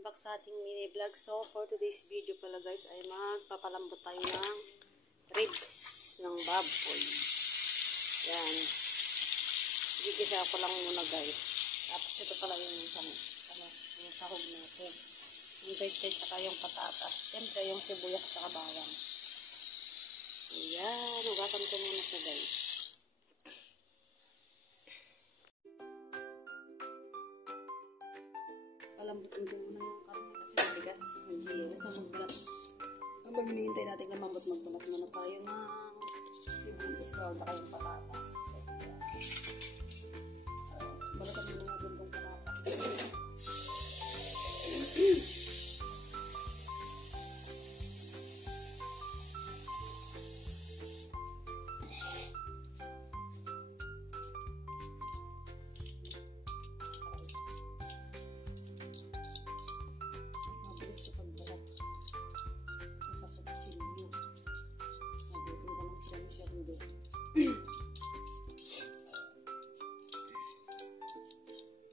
welcome back sa ating mini vlog. So, for today's video pala guys, ay magpapalambot tayo ng ribs ng baboy. Yan. Gigisa ko lang muna guys. Tapos ito pala yung sahog natin. Yung vegetables saka yung patatas. Siyempre yung sibuyas saka bawang. Ayan. Hugasan ko muna siya guys. Palambutin ko muna yung karne kasi matigas. Hindi nasa magbulat. Habang hinihintay natin na magbulat muna tayo ng sibuyas ko at yung patatas. Balatan muna natin itong patatas.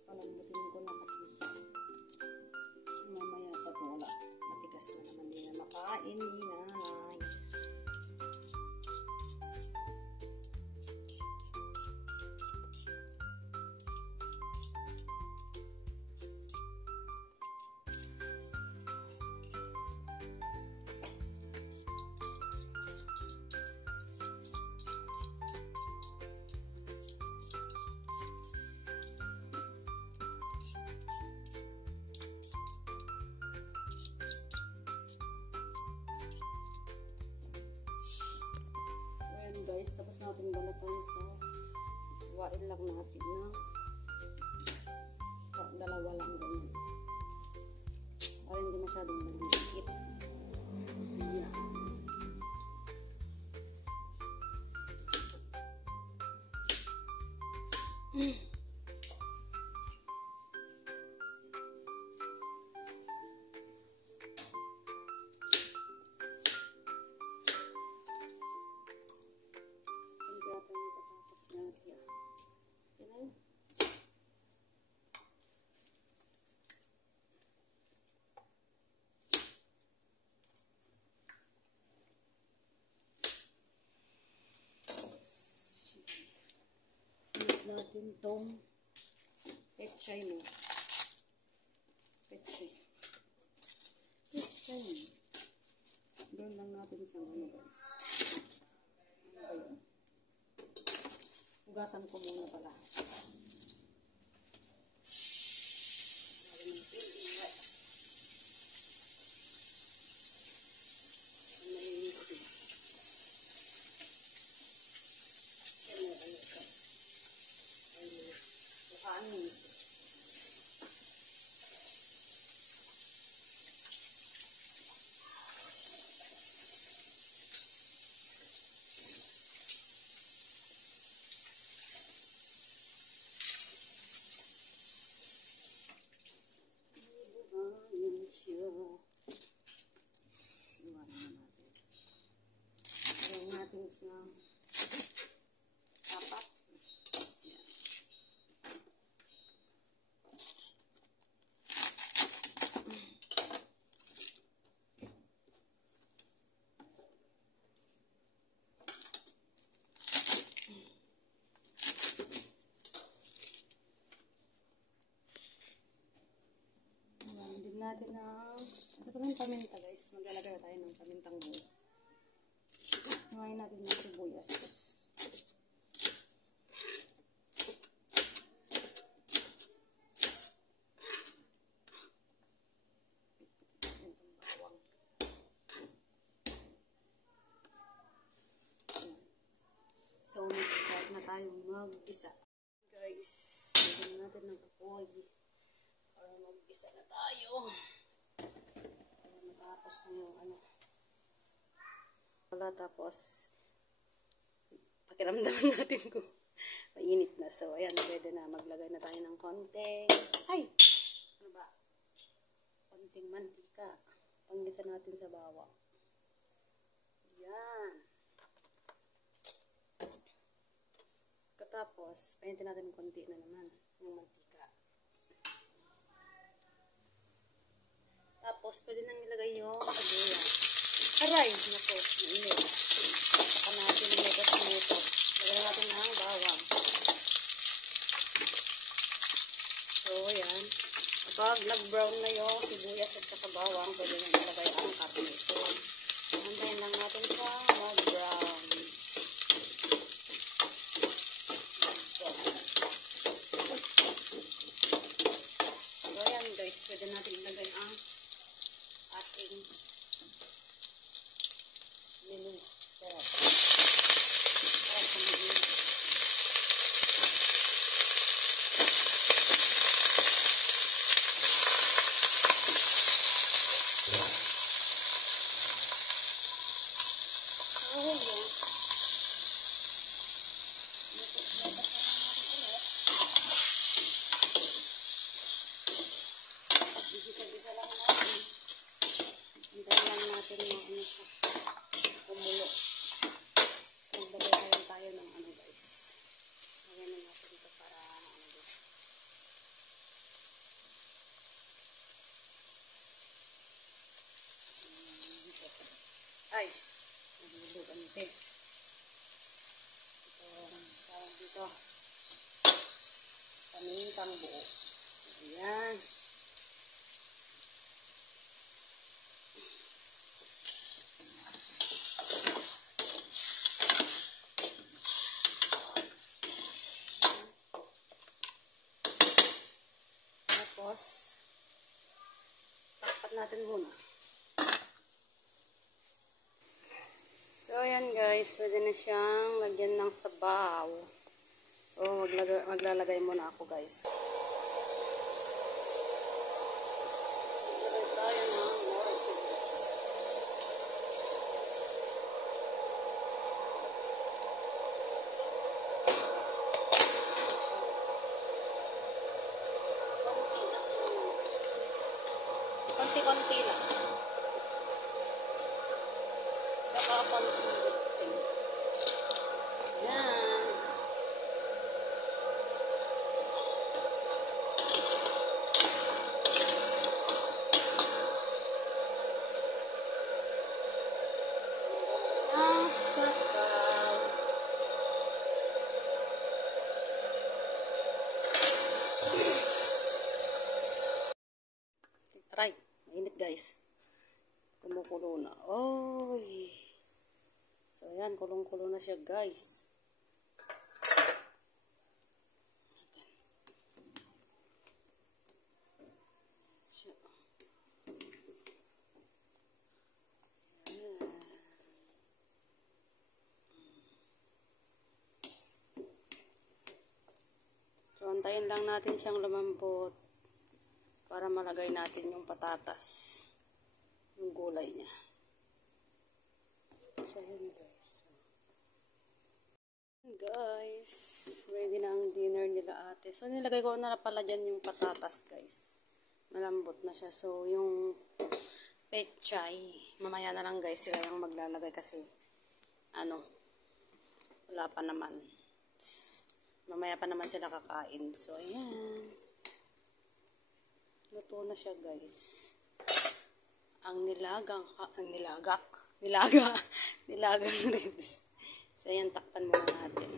Palambutin ko na kasi mamaya pag wala matigas na naman din na makain ni nanay. Guys, tapos natin balatan sa wain lang natin na dalawa lang ganyan para hindi masyadong maligit. Yeah. Natin tong pechay mo. Pechay. Doon lang natin siyang ano guys. Ayun. Hugasan ko muna pala. Ayan natin siya apat. Din natin ng ito pa ng paminta guys. Maglalagay na tayo ng pamintang buo. Ngayon natin ng sibuyas. Itong bawang. So next start na tayong mag-isa. Guys, lagyan natin ng apoy. Para mag-isa na tayo. Para matapos na yung ano. Wala tapos pakiramdaman natin kung mainit na. So, ayan, pwede na. Maglagay na tayo ng konting ano ba? Konting mantika. Panggisa natin sa bawang. Yan. Katapos, pahintin natin konti na naman yung mantika. Tapos, pwede nang ilagay yung sibuyas. Aray! Naku, mainit. Saka natin umutot-umutot. Lagyan natin ang bawang. So, yan. Kapag nag-brown na yung sibuyas at saka bawang, pwede nang ilagay ang karne. So, antayin lang natin siya mag-brown. So, yan guys. Pwede natin ilagay ang ating menu. Bisa-bisa lang natin. Hintayin lang natin yung ano siya. Kumulo. Magbagay tayo ng ano guys. Lagyan na natin ito para ano guys. Ay! Nahulog ang ito. Tawag dito. Pamintang buo. Ayan. Tapos, takpat natin muna. So, ayan guys. Pwede na siyang lagyan ng sabaw. So, maglalagay muna ako guys. Maglalagay tayo ng mortals. Konti-konti lang. Kakapansin. Yan. Sabaw. Try. Mainit guys. Kumukulo na. Oy. So yan, kulong-kulo na siya guys. So antayin lang natin siyang lumambot para malagay natin yung patatas, yung gulay niya. So yun guys, ready na ang dinner nila ate. So nilagay ko na pala dyan yung patatas guys, malambot na siya. So yung pechay, mamaya na lang guys sila yung maglalagay kasi ano, wala pa naman, mamaya pa naman sila kakain. So ayan, luto na siya guys. Ang nilagang ribs. So ayan, takpan muna natin.